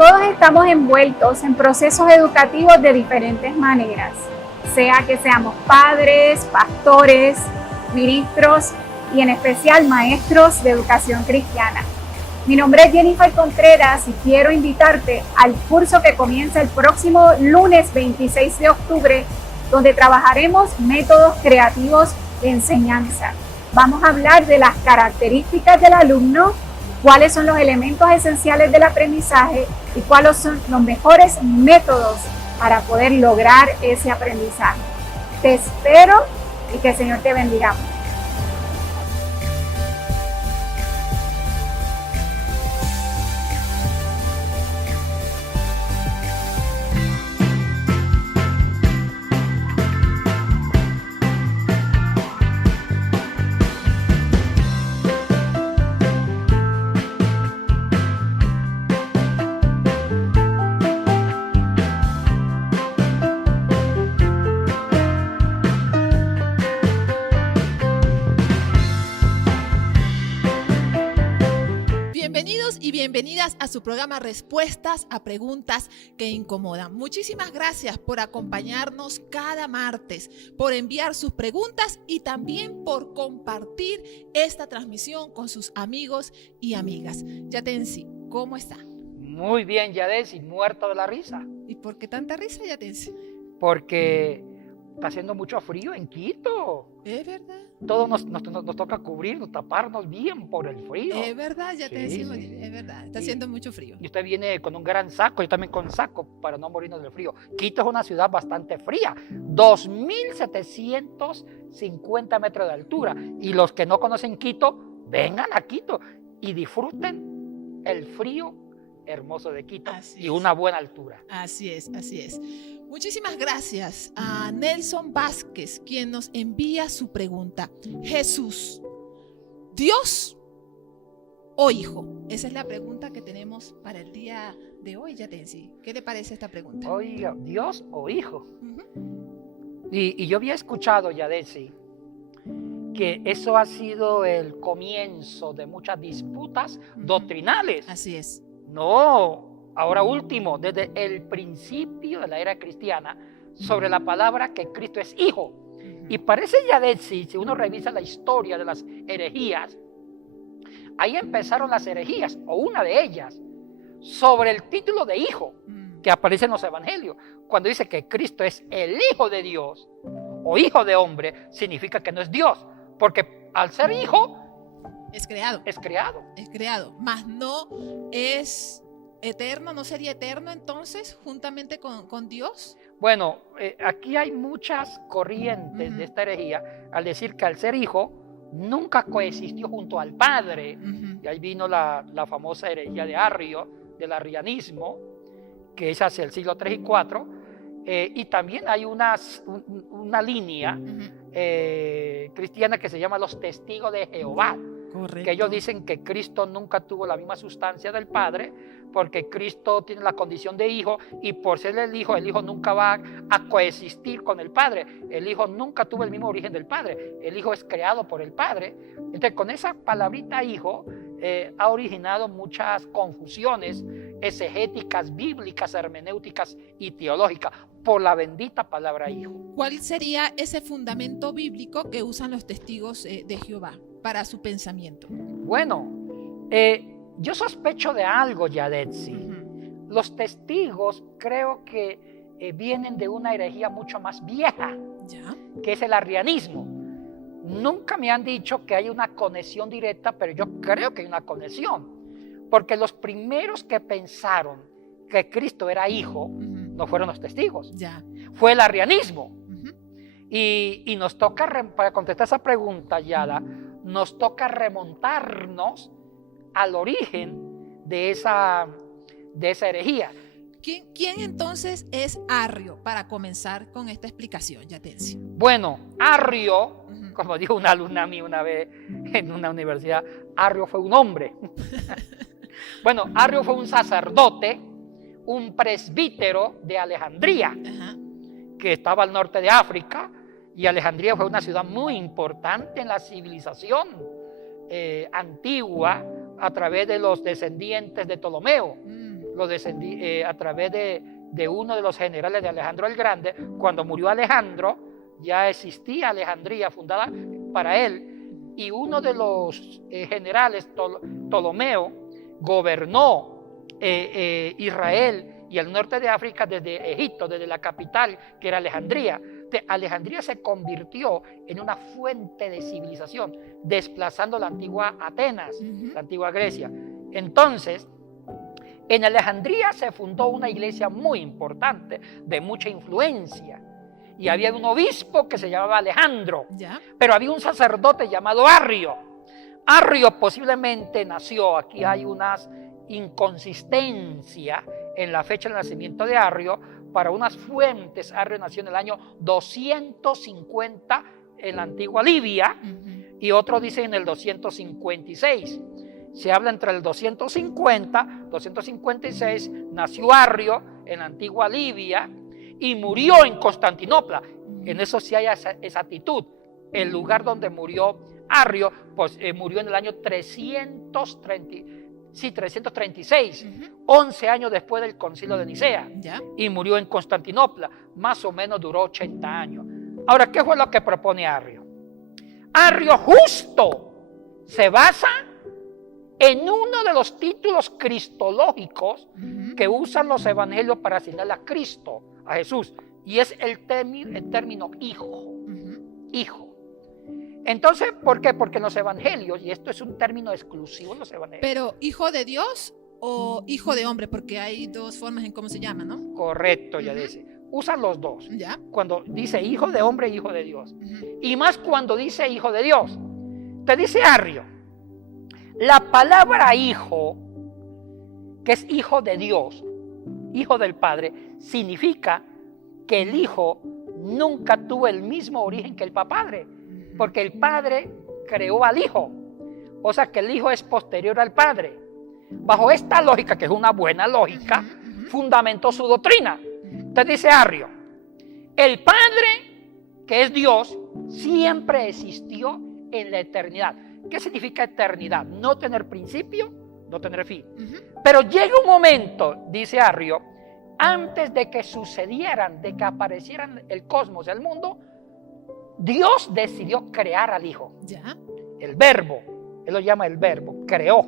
Todos estamos envueltos en procesos educativos de diferentes maneras, sea que seamos padres, pastores, ministros y en especial maestros de educación cristiana. Mi nombre es Jennifer Contreras y quiero invitarte al curso que comienza el próximo lunes 26 de octubre, donde trabajaremos métodos creativos de enseñanza. Vamos a hablar de las características del alumno, cuáles son los elementos esenciales del aprendizaje y cuáles son los mejores métodos para poder lograr ese aprendizaje. Te espero y que el Señor te bendiga. Bienvenidos y bienvenidas a su programa Respuestas a Preguntas que Incomodan. Muchísimas gracias por acompañarnos cada martes, por enviar sus preguntas y también por compartir esta transmisión con sus amigos y amigas. Yatensi, ¿cómo está? Muy bien, Yadesi, muerto de la risa. ¿Y por qué tanta risa, Yatensi? Porque está haciendo mucho frío en Quito. ¿Es verdad? Todos nos toca cubrirnos, taparnos bien por el frío. Es verdad, ya te decimos, sí. es verdad, está haciendo mucho frío. Y usted viene con un gran saco, yo también con saco, para no morirnos del frío. Quito es una ciudad bastante fría, 2.750 metros de altura. Y los que no conocen Quito, vengan a Quito y disfruten el frío hermoso de Quito y una buena altura. Así es, así es. Muchísimas gracias a Nelson Vázquez, quien nos envía su pregunta. Jesús, ¿Dios o hijo? Esa es la pregunta que tenemos para el día de hoy, Yatensi. ¿Qué le parece esta pregunta? Oiga, ¿Dios o hijo? Y yo había escuchado, Yatensi, que eso ha sido el comienzo de muchas disputas doctrinales. Así es. No, ahora último, desde el principio de la era cristiana, sobre la palabra que Cristo es hijo. Y parece ya decir, si uno revisa la historia de las herejías, ahí empezaron las herejías, o una de ellas, sobre el título de hijo, que aparece en los evangelios. Cuando dice que Cristo es el hijo de Dios, o hijo de hombre, significa que no es Dios, porque al ser hijo, es creado. Es creado. Es creado, mas no es eterno, no sería eterno entonces juntamente con Dios. Bueno, aquí hay muchas corrientes de esta herejía al decir que al ser hijo nunca coexistió junto al Padre. Y ahí vino la famosa herejía de Arrio, del arrianismo, que es hacia el siglo 3 y 4. Y también hay una línea cristiana que se llama los testigos de Jehová. Correcto. Que ellos dicen que Cristo nunca tuvo la misma sustancia del Padre, porque Cristo tiene la condición de hijo, y por ser el hijo nunca va a coexistir con el Padre. El hijo nunca tuvo el mismo origen del Padre. El hijo es creado por el Padre. Entonces, con esa palabrita hijo ha originado muchas confusiones exegéticas, bíblicas, hermenéuticas y teológicas por la bendita palabra hijo. ¿Cuál sería ese fundamento bíblico que usan los testigos de Jehová para su pensamiento? Bueno, yo sospecho de algo, Yadetsi. Los testigos creo que vienen de una herejía mucho más vieja, que es el arrianismo. Nunca me han dicho que hay una conexión directa, pero yo creo que hay una conexión. Porque los primeros que pensaron que Cristo era hijo no fueron los testigos, fue el arrianismo. Y nos toca, para contestar esa pregunta, Yada, nos toca remontarnos al origen de esa herejía. ¿Quién entonces es Arrio para comenzar con esta explicación, Yatensi? Bueno, Arrio, como dijo una alumna mía una vez en una universidad, Arrio fue un hombre. Bueno, Arrio fue un sacerdote, un presbítero de Alejandría, que estaba al norte de África, y Alejandría fue una ciudad muy importante en la civilización antigua a través de los descendientes de Ptolomeo. lo descendí a través de uno de los generales de Alejandro el Grande. Cuando murió Alejandro, ya existía Alejandría fundada para él, y uno de los generales, Ptolomeo, gobernó Israel y el norte de África desde Egipto, desde la capital que era Alejandría. Alejandría se convirtió en una fuente de civilización, desplazando la antigua Atenas, la antigua Grecia. Entonces, en Alejandría se fundó una iglesia muy importante, de mucha influencia, y había un obispo que se llamaba Alejandro, pero había un sacerdote llamado Arrio. Arrio posiblemente nació, aquí hay unas inconsistencias en la fecha del nacimiento de Arrio. Para unas fuentes, Arrio nació en el año 250 en la antigua Libia, y otros dicen en el 256. Se habla entre el 250 y 256, nació Arrio en la antigua Libia y murió en Constantinopla. En eso sí hay exactitud. El lugar donde murió Arrio, pues murió en el año 336, 11 años después del Concilio de Nicea, y murió en Constantinopla. Más o menos duró 80 años. Ahora, ¿qué fue lo que propone Arrio? Arrio justo se basa en uno de los títulos cristológicos que usan los evangelios para asignar a Cristo, a Jesús, y es el término hijo. Hijo. Entonces, ¿por qué? Porque en los evangelios, y esto es un término exclusivo en los evangelios. Pero, ¿hijo de Dios o hijo de hombre? Porque hay dos formas en cómo se llama, ¿no? Correcto, ya dice. Usan los dos. ¿Ya? Cuando dice hijo de hombre, hijo de Dios. Y más cuando dice hijo de Dios. Te dice Arrio, la palabra hijo, que es hijo de Dios, hijo del Padre, significa que el hijo nunca tuvo el mismo origen que el padre, porque el Padre creó al hijo, o sea que el hijo es posterior al Padre. Bajo esta lógica, que es una buena lógica, fundamentó su doctrina. Entonces dice Arrio, el Padre, que es Dios, siempre existió en la eternidad. ¿Qué significa eternidad? No tener principio, no tener fin. Pero llega un momento, dice Arrio, antes de que sucedieran, de que aparecieran el cosmos, el mundo, Dios decidió crear al Hijo. ¿Ya? El verbo, él lo llama el verbo, creó.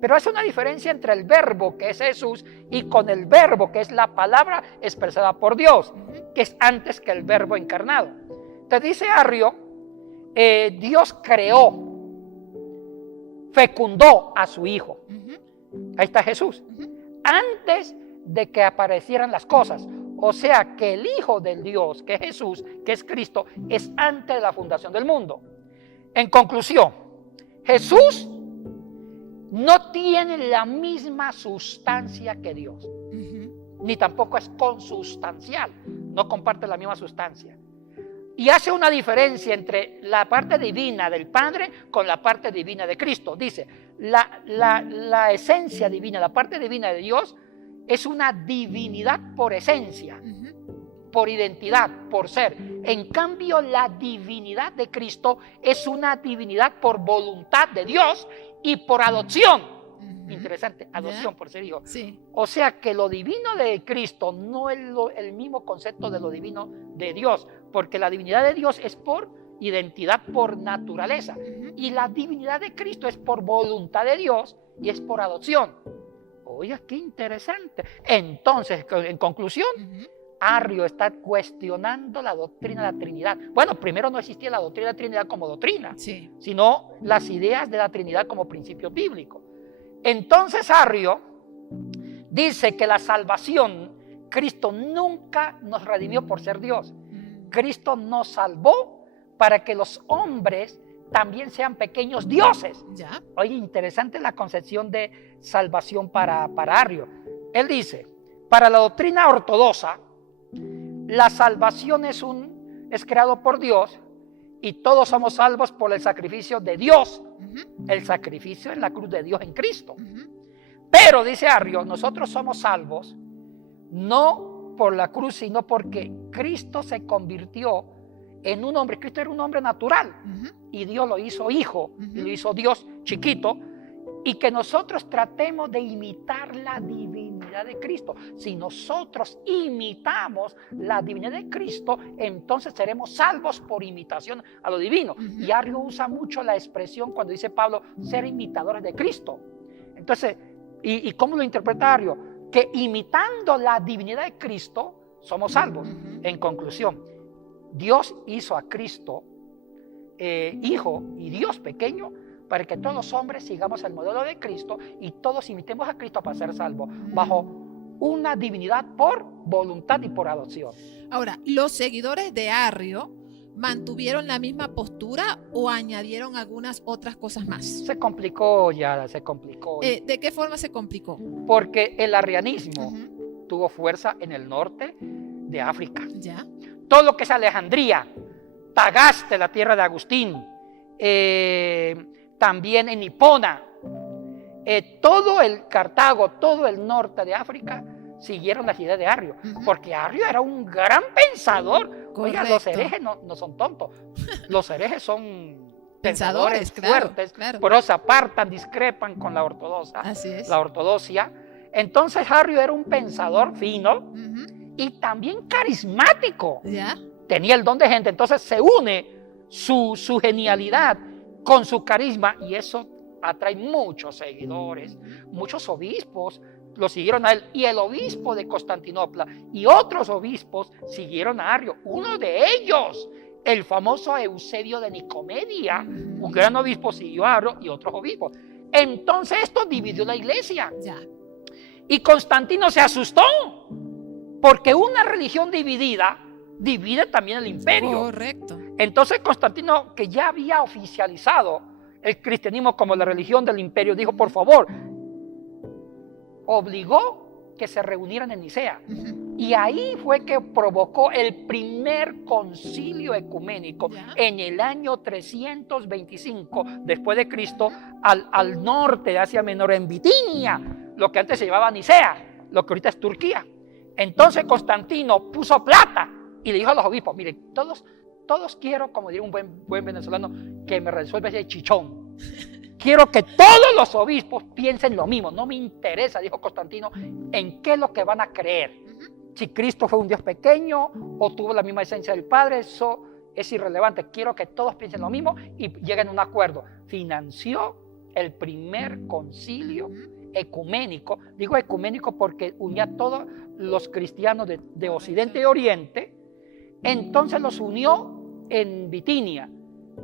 Pero hace una diferencia entre el verbo, que es Jesús, y con el verbo, que es la palabra expresada por Dios, que es antes que el verbo encarnado. Te dice Arrio, Dios creó, fecundó a su Hijo. Ahí está Jesús. Antes de que aparecieran las cosas. O sea que el Hijo del Dios, que es Jesús, que es Cristo, es antes de la fundación del mundo. En conclusión, Jesús no tiene la misma sustancia que Dios, ni tampoco es consustancial, no comparte la misma sustancia. Y hace una diferencia entre la parte divina del Padre con la parte divina de Cristo. Dice, la esencia divina, la parte divina de Dios es una divinidad por esencia, por identidad, por ser. En cambio, la divinidad de Cristo es una divinidad por voluntad de Dios y por adopción. Interesante, adopción por ser hijo. Sí. O sea que lo divino de Cristo no es el mismo concepto de lo divino de Dios, porque la divinidad de Dios es por identidad, por naturaleza, y la divinidad de Cristo es por voluntad de Dios y es por adopción. Oiga, qué interesante. Entonces, en conclusión, Arrio está cuestionando la doctrina de la Trinidad. Bueno, primero no existía la doctrina de la Trinidad como doctrina, sino las ideas de la Trinidad como principio bíblico. Entonces Arrio dice que la salvación, Cristo nunca nos redimió por ser Dios. Cristo nos salvó para que los hombres también sean pequeños dioses. ¿Ya? Oye, interesante la concepción de salvación para Arrio. Él dice, para la doctrina ortodoxa, la salvación es creado por Dios y todos somos salvos por el sacrificio de Dios. El sacrificio en la cruz de Dios en Cristo. Pero, dice Arrio, nosotros somos salvos no por la cruz, sino porque Cristo se convirtió en un hombre. Cristo era un hombre natural y Dios lo hizo hijo, y lo hizo Dios chiquito, y que nosotros tratemos de imitar la divinidad divinidad de Cristo. Si nosotros imitamos la divinidad de Cristo, entonces seremos salvos por imitación a lo divino. Y Arrio usa mucho la expresión cuando dice Pablo, ser imitadores de Cristo. Entonces, ¿y cómo lo interpreta Arrio? Que imitando la divinidad de Cristo somos salvos. En conclusión, Dios hizo a Cristo Hijo y Dios pequeño para que todos los hombres sigamos el modelo de Cristo y todos imitemos a Cristo para ser salvos bajo una divinidad por voluntad y por adopción. Ahora, ¿los seguidores de Arrio mantuvieron la misma postura o añadieron algunas otras cosas más? Se complicó ya, se complicó. ¿De qué forma se complicó? Porque el arrianismo tuvo fuerza en el norte de África. ¿Ya? Todo lo que es Alejandría, Tagaste, la tierra de Agustín, también en Hipona, todo el Cartago, todo el norte de África siguieron las ideas de Arrio, porque Arrio era un gran pensador. Correcto. Oiga, los herejes no son tontos, los herejes son pensadores, fuertes, claro. pero se apartan, discrepan con la ortodoxa, Así es. la ortodoxia. Entonces Arrio era un pensador fino y también carismático. ¿Ya? Tenía el don de gente, entonces se une su genialidad con su carisma y eso atrae muchos seguidores, muchos obispos lo siguieron a él y el obispo de Constantinopla y otros obispos siguieron a Arrio. Uno de ellos, el famoso Eusebio de Nicomedia, un gran obispo, siguió a Arrio y otros obispos. Entonces esto dividió la iglesia. Ya. Y Constantino se asustó porque una religión dividida divide también el imperio. Correcto. Entonces Constantino, que ya había oficializado el cristianismo como la religión del imperio, dijo, por favor, obligó que se reunieran en Nicea. Y ahí fue que provocó el primer concilio ecuménico en el año 325 después de Cristo al norte de Asia Menor, en Bitinia, lo que antes se llamaba Nicea, lo que ahorita es Turquía. Entonces Constantino puso plata y le dijo a los obispos, miren, todos quiero, como diría un buen venezolano, que me resuelva ese chichón. Quiero que todos los obispos piensen lo mismo. No me interesa, dijo Constantino, en qué es lo que van a creer. Si Cristo fue un Dios pequeño o tuvo la misma esencia del Padre, eso es irrelevante. Quiero que todos piensen lo mismo y lleguen a un acuerdo. Financió el primer concilio ecuménico. Digo ecuménico porque unía a todos los cristianos de Occidente y Oriente. Entonces los unió en Bitinia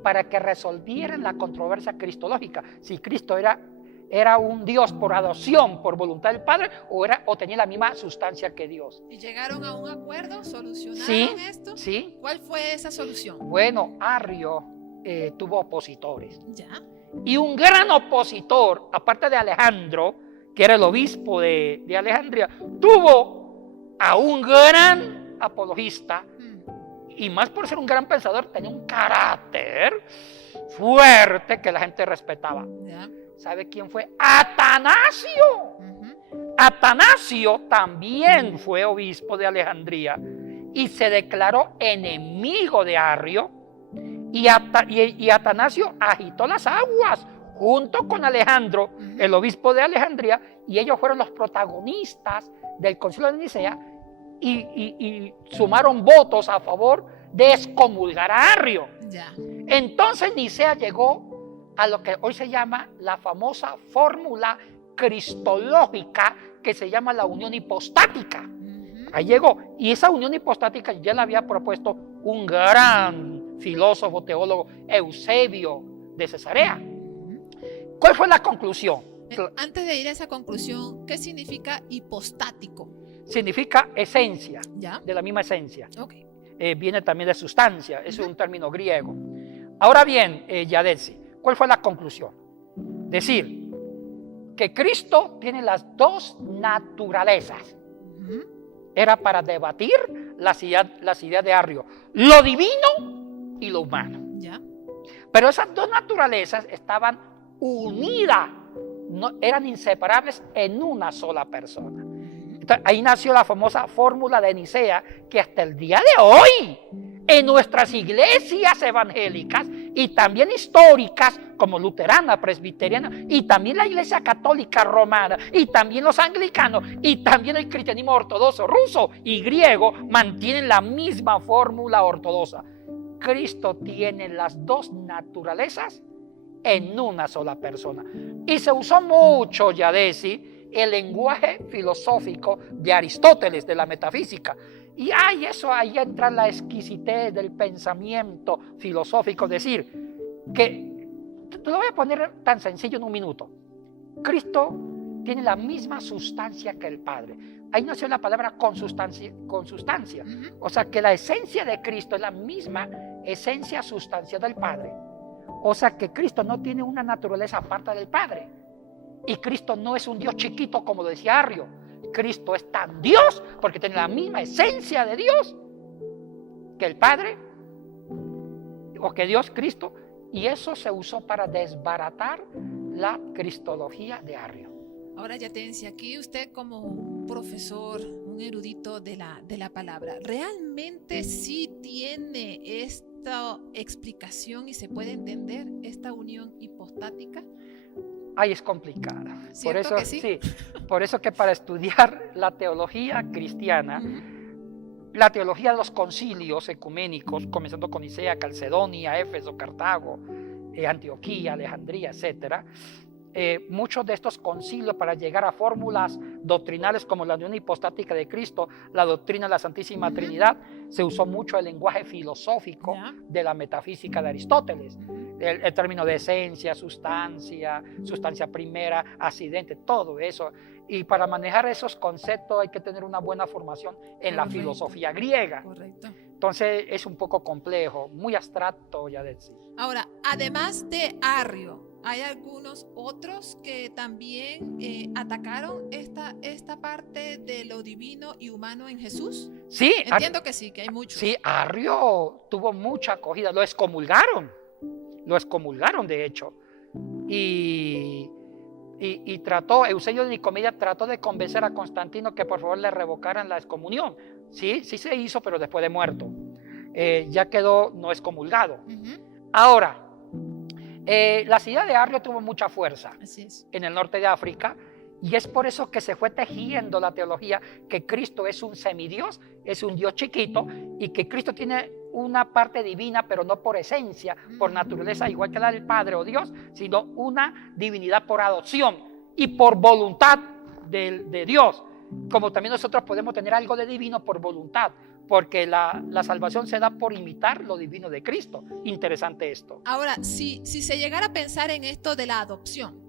para que resolvieran la controversia cristológica. Si Cristo era un Dios por adopción, por voluntad del Padre, o tenía la misma sustancia que Dios. ¿Y llegaron a un acuerdo? ¿Solucionaron esto? Sí. ¿Cuál fue esa solución? Bueno, Arrio tuvo opositores. ¿Ya? Y un gran opositor, aparte de Alejandro, que era el obispo de Alejandría, tuvo a un gran apologista, y más por ser un gran pensador, tenía un carácter fuerte que la gente respetaba. ¿Ya? ¿Sabe quién fue? Atanasio. Atanasio también fue obispo de Alejandría y se declaró enemigo de Arrio. Y Atanasio agitó las aguas junto con Alejandro, el obispo de Alejandría, y ellos fueron los protagonistas del concilio de Nicea y sumaron votos a favor de excomulgar a Arrio. Ya. Entonces Nicea llegó a lo que hoy se llama la famosa fórmula cristológica que se llama la unión hipostática. Ahí llegó. Y esa unión hipostática ya la había propuesto un gran filósofo, teólogo, Eusebio de Cesarea. ¿Cuál fue la conclusión? Antes de ir a esa conclusión, ¿qué significa hipostático? Significa esencia, ¿Ya? de la misma esencia. Okay. Viene también de sustancia, es un término griego. Ahora bien, Yadesi, ¿cuál fue la conclusión? Decir que Cristo tiene las dos naturalezas. Era para debatir las ideas de Arrio, lo divino y lo humano. ¿Ya? Pero esas dos naturalezas estaban unidas, no, eran inseparables en una sola persona. Entonces, ahí nació la famosa fórmula de Nicea, que hasta el día de hoy, en nuestras iglesias evangélicas y también históricas, como luterana, presbiteriana, y también la Iglesia Católica Romana, y también los anglicanos, y también el cristianismo ortodoxo ruso y griego mantienen la misma fórmula ortodoxa. Cristo tiene las dos naturalezas en una sola persona. Y se usó mucho, Yadesi, el lenguaje filosófico de Aristóteles, de la metafísica. Y ahí entra la exquisitez del pensamiento filosófico. Es decir, que te lo voy a poner tan sencillo en un minuto. Cristo tiene la misma sustancia que el Padre. Ahí nació la palabra consustancia. O sea que la esencia de Cristo es la misma esencia sustancia del Padre. O sea que Cristo no tiene una naturaleza aparte del Padre. Y Cristo no es un Dios chiquito como decía Arrio. Cristo es tan Dios porque tiene la misma esencia de Dios que el Padre o que Dios Cristo. Y eso se usó para desbaratar la cristología de Arrio. Ahora, Yatensi, aquí usted como un profesor, un erudito de la palabra, ¿realmente sí tiene esta explicación y se puede entender esta unión hipostática? Ay, es complicada. Por eso, que sí? Por eso que para estudiar la teología cristiana, la teología de los concilios ecuménicos, comenzando con Nicea, Calcedonia, Éfeso, Cartago, Antioquía, Alejandría, etcétera, muchos de estos concilios para llegar a fórmulas doctrinales como la unión hipostática de Cristo, la doctrina de la Santísima Trinidad, se usó mucho el lenguaje filosófico de la metafísica de Aristóteles. El término de esencia, sustancia primera, accidente, todo eso. Y para manejar esos conceptos hay que tener una buena formación en la filosofía griega. Correcto. Entonces es un poco complejo, muy abstracto, ya decía. Ahora, además de Arrio, ¿hay algunos otros que también atacaron esta parte de lo divino y humano en Jesús? Sí. Entiendo que sí, que hay muchos. Sí, Arrio tuvo mucha acogida, lo excomulgaron de hecho. Y Eusebio de Nicomedia trató de convencer a Constantino que por favor le revocaran la excomunión. Sí se hizo, pero después de muerto. Ya quedó no excomulgado. Ahora, la ciudad de Arrio tuvo mucha fuerza en el norte de África, y es por eso que se fue tejiendo la teología que Cristo es un semidios, es un Dios chiquito, y que Cristo tiene una parte divina, pero no por esencia, por naturaleza, igual que la del Padre o Dios, sino una divinidad por adopción y por voluntad de Dios. Como también nosotros podemos tener algo de divino por voluntad, porque la salvación se da por imitar lo divino de Cristo. Interesante esto. Ahora, si se llegara a pensar en esto de la adopción,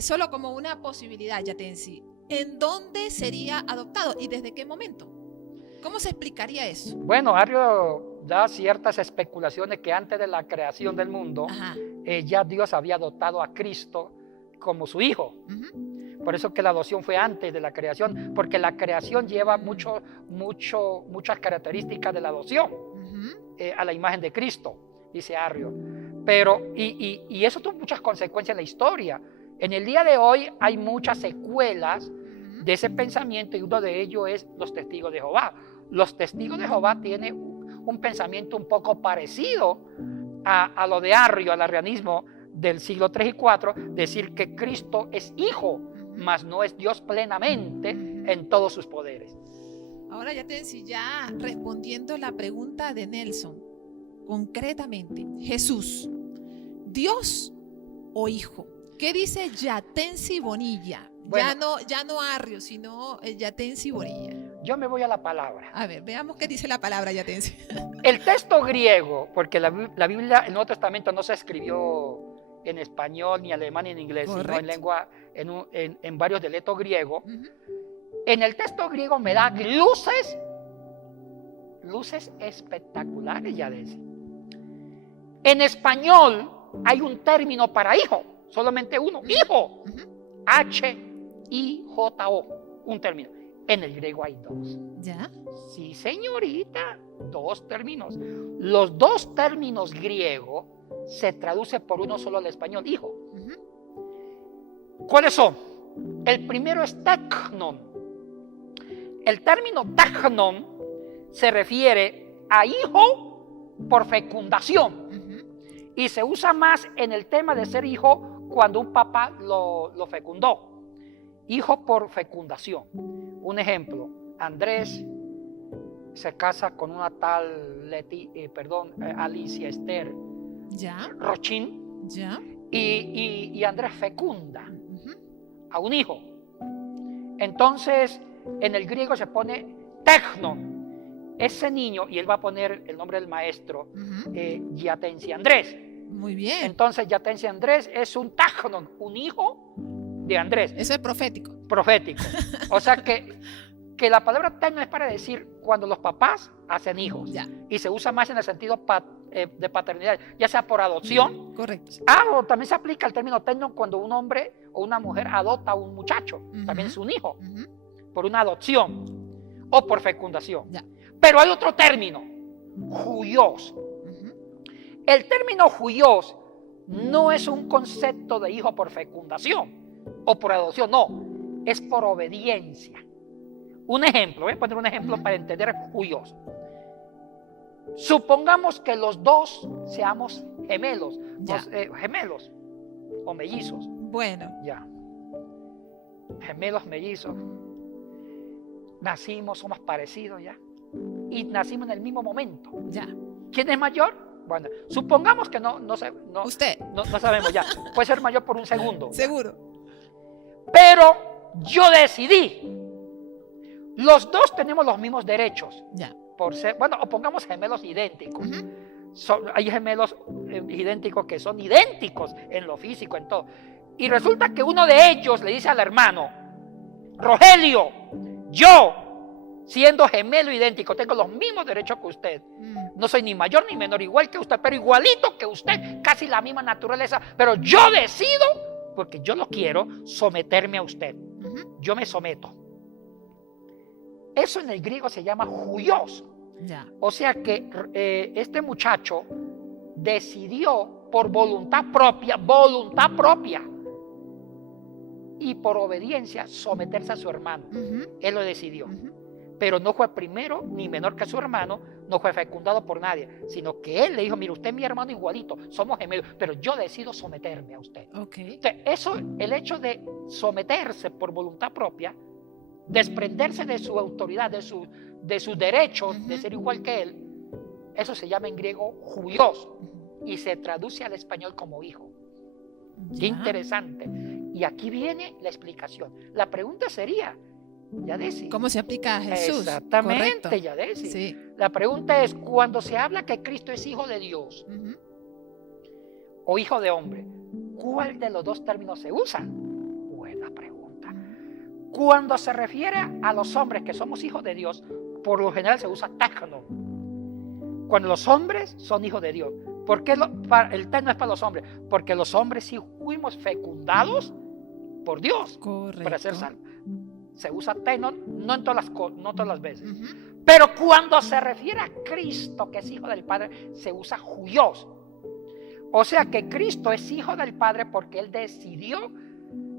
solo como una posibilidad, Yatensi, ¿en dónde sería adoptado y desde qué momento? ¿Cómo se explicaría eso? Bueno, Arrio da ciertas especulaciones que antes de la creación del mundo, ya Dios había adoptado a Cristo como su hijo. Por eso que la adopción fue antes de la creación, porque la creación lleva muchas características de la adopción a la imagen de Cristo, dice Arrio. Pero, y eso tuvo muchas consecuencias en la historia. En el día de hoy hay muchas secuelas de ese pensamiento, y uno de ellos es los testigos de Jehová. Los testigos de Jehová tienen un pensamiento un poco parecido a lo de Arrio, al arrianismo del siglo 3 y 4, decir que Cristo es hijo, mas no es Dios plenamente en todos sus poderes. Ahora, Yatensi, ya respondiendo la pregunta de Nelson, concretamente, Jesús, ¿Dios o hijo? ¿Qué dice Yatensi Bonilla? Bueno, ya no Arrio, sino Yatensi Bonilla. Yo me voy a la palabra. A ver, veamos qué dice la palabra, Yatensi. El texto griego, porque la Biblia, el Nuevo Testamento no se escribió en español, ni alemán, ni en inglés, correcto, sino en lengua, en varios dialectos griegos. En el texto griego me da luces espectaculares, Yatensi. En español hay un término para hijo, solamente uno, hijo. H-I-J-O, un término. En el griego hay dos. ¿Ya? Sí, señorita, dos términos. Los dos términos griegos se traduce por uno solo al español, hijo. ¿Cuáles son? El primero es teknon. El término teknon se refiere a hijo por fecundación. y se usa más en el tema de ser hijo cuando un papá lo fecundó. Hijo por fecundación. Un ejemplo, Andrés se casa con una tal Alicia Esther Ya. Rochín, Ya. y Andrés fecunda a un hijo. Entonces, en el griego se pone technon, ese niño, y él va a poner el nombre del maestro, Yatensi Andrés. Muy bien. Entonces, Yatensi Andrés es un technon, un hijo de Andrés. Eso es profético. Profético. O sea que la palabra technon es para decir cuando los papás hacen hijos. Ya. Y se usa más en el sentido de paternidad, ya sea por adopción. Correcto. O también se aplica el término technon cuando un hombre o una mujer adopta a un muchacho. También es un hijo. Por una adopción o por fecundación. Ya. Pero hay otro término, huios. El término huios no es un concepto de hijo por fecundación o por adopción, no, es por obediencia. Un ejemplo, voy a poner un ejemplo para entender huios. Supongamos que los dos seamos gemelos, gemelos o mellizos. Bueno. Ya. Gemelos mellizos. Nacimos, somos parecidos ya. Y nacimos en el mismo momento. Ya. ¿Quién es mayor? Bueno, supongamos que no Usted. No sabemos ya. Puede ser mayor por un segundo. Seguro. Pero yo decidí. Los dos tenemos los mismos derechos. Ya. Por ser, o pongamos gemelos idénticos. Hay gemelos idénticos que son idénticos en lo físico, en todo. Y resulta que uno de ellos le dice al hermano, Rogelio, yo, siendo gemelo idéntico, tengo los mismos derechos que usted. No soy ni mayor ni menor, igual que usted, pero igualito que usted, casi la misma naturaleza. Pero yo decido, porque yo lo quiero, someterme a usted. Yo me someto. Eso en el griego se llama huios. Ya. O sea que este muchacho decidió por voluntad propia, y por obediencia someterse a su hermano. Él lo decidió. Pero no fue primero ni menor que su hermano, no fue fecundado por nadie, sino que él le dijo, mire, usted es mi hermano igualito, somos gemelos, pero yo decido someterme a usted. Okay. Entonces, eso, el hecho de someterse por voluntad propia, desprenderse de su autoridad, de sus derechos, de ser igual que él, eso se llama en griego huios y se traduce al español como hijo. Qué interesante. Y aquí viene la explicación. La pregunta sería, Yadesi, ¿cómo se aplica a Jesús? Exactamente, Yadesi. Sí. La pregunta es, cuando se habla que Cristo es hijo de Dios o hijo de hombre, ¿cuál de los dos términos se usa? Buena pregunta. Cuando se refiere a los hombres que somos hijos de Dios, por lo general se usa technon. Cuando los hombres son hijos de Dios. ¿Por qué el technon es para los hombres? Porque los hombres sí fuimos fecundados por Dios. Correcto. Para ser salvos. Se usa technon, no todas las veces. Pero cuando se refiere a Cristo, que es hijo del Padre, se usa huios. O sea que Cristo es hijo del Padre porque Él decidió,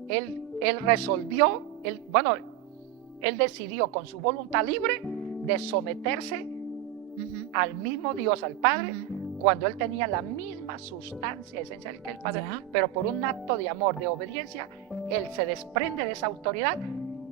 Él resolvió, Él decidió con su voluntad libre de someterse al mismo Dios, al Padre, cuando Él tenía la misma sustancia esencial que el Padre, pero por un acto de amor, de obediencia, Él se desprende de esa autoridad,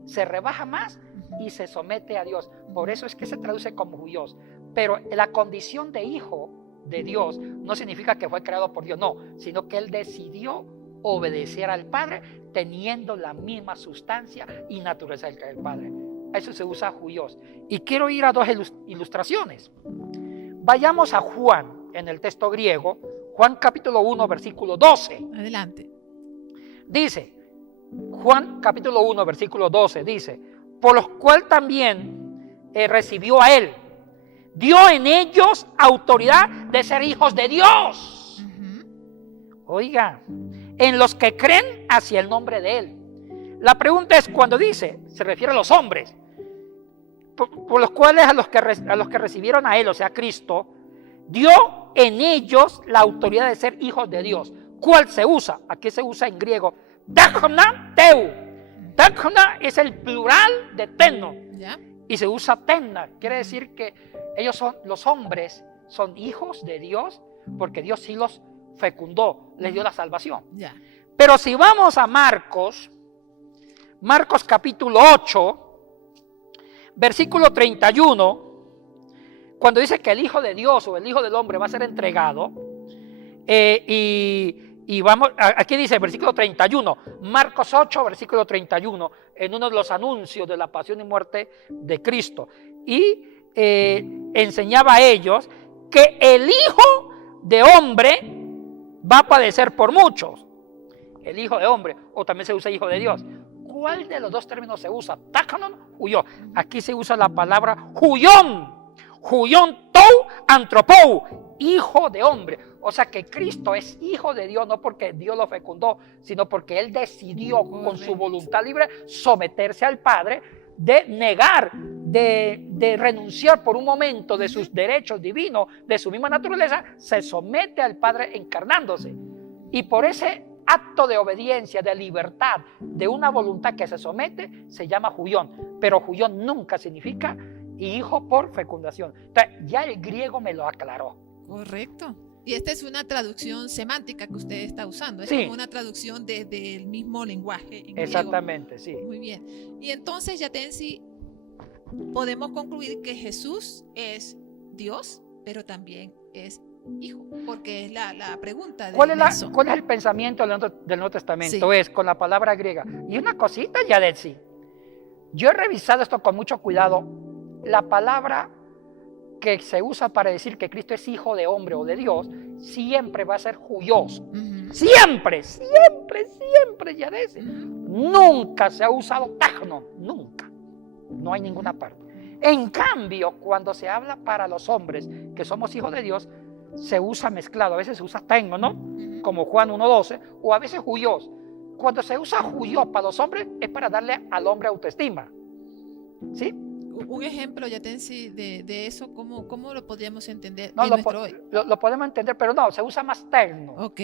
se rebaja más y se somete a Dios. Por eso es que se traduce como huios. Pero la condición de hijo de Dios no significa que fue creado por Dios, no, sino que Él decidió obedecer al Padre teniendo la misma sustancia y naturaleza que el Padre. Eso se usa huios. Y quiero ir a dos ilustraciones. Vayamos a Juan, en el texto griego, Juan capítulo 1, versículo 12. Adelante. Dice, Juan capítulo 1, versículo 12, dice, por los cuales también recibió a Él, dio en ellos autoridad de ser hijos de Dios. Oiga, en los que creen hacia el nombre de Él. La pregunta es, cuando dice, se refiere a los hombres, por los cuales a los que recibieron a Él, o sea, Cristo, dio en ellos la autoridad de ser hijos de Dios. ¿Cuál se usa? Aquí se usa en griego, techna teu. Techna es el plural de techno. Y se usa techna, quiere decir que los hombres son hijos de Dios, porque Dios sí los fecundó, les dio la salvación. Ya. Pero si vamos a Marcos capítulo 8, versículo 31, cuando dice que el Hijo de Dios o el Hijo del Hombre va a ser entregado, y vamos, aquí dice versículo 31, Marcos 8, versículo 31, en uno de los anuncios de la pasión y muerte de Cristo, y enseñaba a ellos que el Hijo de Hombre va a padecer por muchos. El Hijo de Hombre, o también se usa Hijo de Dios. ¿Cuál de los dos términos se usa? Takanon, huyó. Aquí se usa la palabra huyón. Huyón tou antropou, Hijo de Hombre. O sea que Cristo es Hijo de Dios, no porque Dios lo fecundó, sino porque Él decidió con su voluntad libre someterse al Padre, de negar, de renunciar por un momento de sus derechos divinos, de su misma naturaleza, se somete al Padre encarnándose. Y por ese acto de obediencia, de libertad, de una voluntad que se somete, se llama huyón. Pero huyón nunca significa hijo por fecundación. Entonces, ya el griego me lo aclaró. Correcto. Y esta es una traducción semántica que usted está usando. Es Sí. como una traducción desde el mismo lenguaje en Exactamente, griego. sí. Muy bien. Y entonces, Yatensi, podemos concluir que Jesús es Dios, pero también es Hijo, porque es la pregunta de ¿Cuál es el pensamiento del Nuevo Testamento? Sí. Es con la palabra griega. Y una cosita, Yadetsi. Yo he revisado esto con mucho cuidado. La palabra que se usa para decir que Cristo es Hijo de Hombre o de Dios, siempre va a ser huyos. Siempre, Yadetsi. Nunca se ha usado tagno, nunca. No hay ninguna parte. En cambio, cuando se habla para los hombres que somos hijos de Dios, se usa mezclado. A veces se usa tengo, ¿no? Como Juan 1:12, o a veces huyos. Cuando se usa huyos para los hombres es para darle al hombre autoestima. ¿Sí? Un ejemplo, Yatensi, de eso, ¿cómo lo podríamos entender No, en nuestro hoy? lo podemos entender, pero no, se usa más tecno. Ok,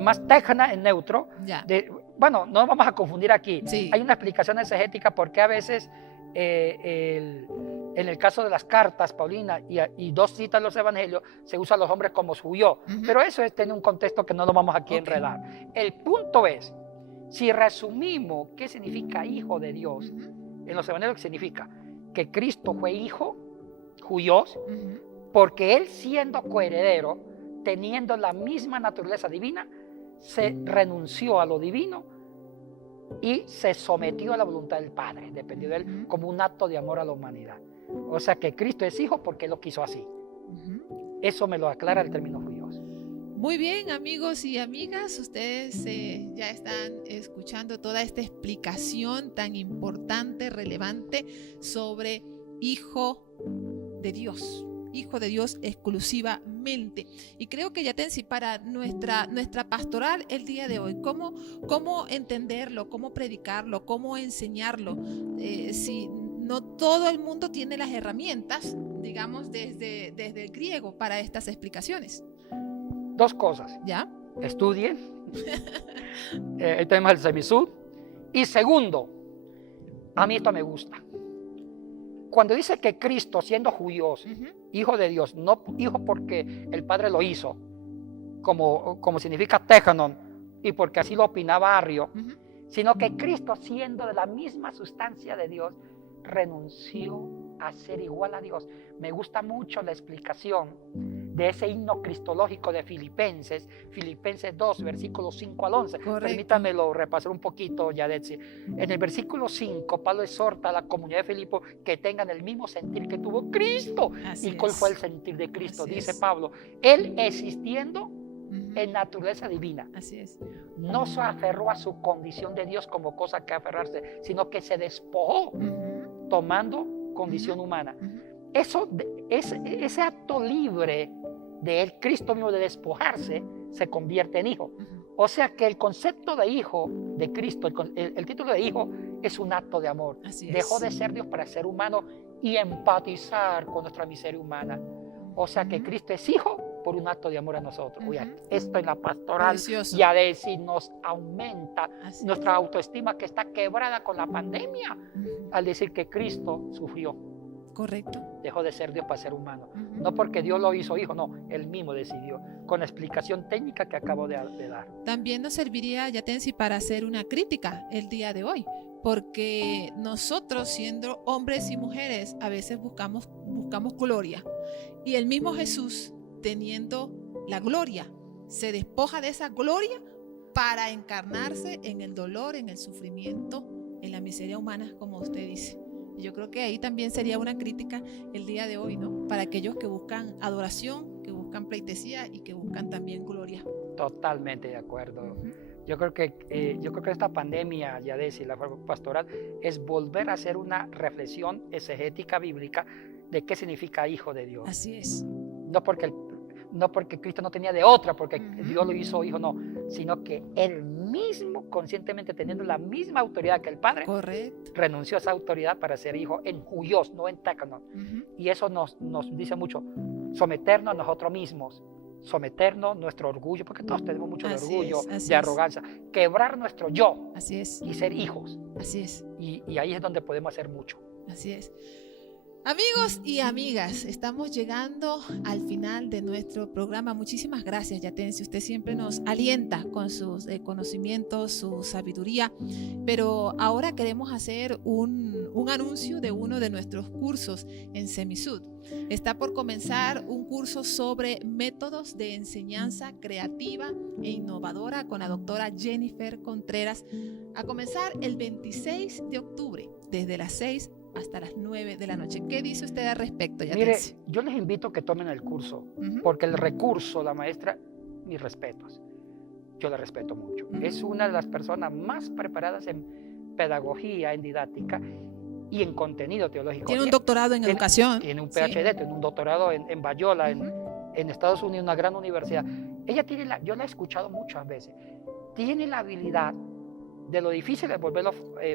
Más tecna en neutro. ya. Bueno, no vamos a confundir aquí. Sí. Hay una explicación exegética porque a veces en el caso de las cartas, Paulina, y dos citas de los evangelios, se usa a los hombres como huyó. Pero eso tiene un contexto que no lo vamos aquí a enredar. El punto es, si resumimos qué significa hijo de Dios, en los evangelios, ¿qué significa? Que Cristo fue hijo, huyós, porque Él siendo coheredero, teniendo la misma naturaleza divina, se renunció a lo divino y se sometió a la voluntad del Padre, dependió de Él como un acto de amor a la humanidad. O sea que Cristo es hijo porque Él lo quiso así. Eso me lo aclara el término huyós. Muy bien, amigos y amigas, ustedes ya están escuchando toda esta explicación tan importante, relevante sobre Hijo de Dios exclusivamente. Y creo que Yatensi, para nuestra pastoral el día de hoy, ¿cómo entenderlo, cómo predicarlo, cómo enseñarlo? Si no todo el mundo tiene las herramientas, digamos, desde el griego para estas explicaciones. Dos cosas. ¿Ya? Estudien. Ahí tenemos el semisud. Y segundo, a mí esto me gusta. Cuando dice que Cristo, siendo huyós, hijo de Dios, no hijo porque el Padre lo hizo, como significa tejanon, y porque así lo opinaba Arrio, sino que Cristo, siendo de la misma sustancia de Dios, renunció a ser igual a Dios. Me gusta mucho la explicación de ese himno cristológico de Filipenses 2, versículos 5 al 11. Correcto. Permítanmelo repasar un poquito, Yadetsi. En el versículo 5, Pablo exhorta a la comunidad de Filipo que tengan el mismo sentir que tuvo Cristo. Así ¿Y cuál es. fue el sentir de Cristo? Así Dice es. Pablo, Él existiendo en naturaleza divina. Así es. No se aferró a su condición de Dios como cosa que aferrarse, sino que se despojó tomando condición humana. Ese acto libre de él, Cristo mismo, de despojarse, se convierte en hijo. O sea que el concepto de hijo de Cristo, el título de hijo, es un acto de amor. Así es. Dejó de ser Dios para ser humano y empatizar con nuestra miseria humana. O sea que Cristo es hijo por un acto de amor a nosotros. Oye, esto en la pastoral Precioso. ya de si nos aumenta Así nuestra autoestima que está quebrada con la pandemia al decir que Cristo sufrió. Correcto. Dejó de ser Dios para ser humano. Ujú. No porque Dios lo hizo hijo, no, Él mismo decidió, con la explicación técnica que acabo de dar. También nos serviría, Yatensi, para hacer una crítica el día de hoy, porque nosotros, siendo hombres y mujeres, a veces buscamos gloria, y el mismo Jesús, teniendo la gloria, se despoja de esa gloria para encarnarse en el dolor, en el sufrimiento, en la miseria humana, como usted dice. Y yo creo que ahí también sería una crítica el día de hoy, ¿no? Para aquellos que buscan adoración, que buscan pleitesía y que buscan también gloria. Totalmente de acuerdo. Ujú. Yo creo que esta pandemia, Yadesi, la pastoral, es volver a hacer una reflexión exegética bíblica de qué significa hijo de Dios. Así es. No porque Cristo no tenía de otra, porque Ujú. Dios lo hizo hijo, no, sino que Él mismo, conscientemente teniendo la misma autoridad que el Padre, Correcto. renunció a esa autoridad para ser hijo en Huyos, no en Tácanos. Ujú. Y eso nos dice mucho, someternos a nosotros mismos, someternos nuestro orgullo, porque todos tenemos mucho de Así orgullo, es, así de es. arrogancia, quebrar nuestro yo Así es. y ser hijos. Así es. Y ahí es donde podemos hacer mucho. Así es. Amigos y amigas, estamos llegando al final de nuestro programa. Muchísimas gracias, Yatensi. Usted siempre nos alienta con sus conocimientos, su sabiduría. Pero ahora queremos hacer un anuncio de uno de nuestros cursos en Semisud. Está por comenzar un curso sobre métodos de enseñanza creativa e innovadora con la doctora Jennifer Contreras, a comenzar el 26 de octubre, desde las 6 hasta las 9 de la noche. ¿Qué dice usted al respecto, Mire, Yatensi? yo les invito a que tomen el curso, Ujú. porque el recurso, la maestra, mis respetos. Yo la respeto mucho. Ujú. Es una de las personas más preparadas en pedagogía, en didáctica y en contenido teológico. Tiene un doctorado en educación. Tiene un Sí. PhD, tiene un doctorado en Bayola, Ujú. en Estados Unidos, una gran universidad. Ella tiene yo la he escuchado muchas veces, tiene la habilidad de lo difícil de volverlo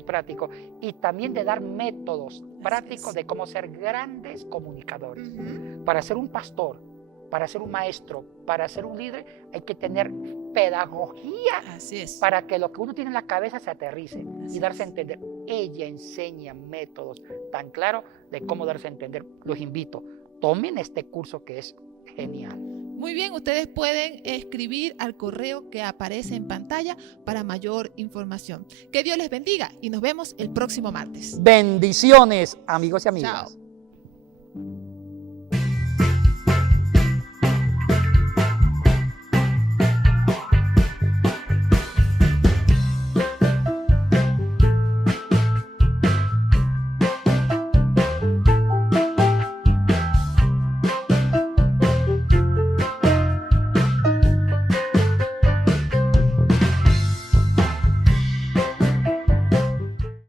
práctico y también de dar métodos prácticos es. de cómo ser grandes comunicadores. Ujú. Para ser un pastor, para ser un maestro, para ser un líder, hay que tener pedagogía Así es. para que lo que uno tiene en la cabeza se aterrice Así y darse a es. entender. Ella enseña métodos tan claros de cómo darse a entender. Los invito, tomen este curso que es genial. Muy bien, ustedes pueden escribir al correo que aparece en pantalla para mayor información. Que Dios les bendiga y nos vemos el próximo martes. Bendiciones, amigos y amigas. Chao.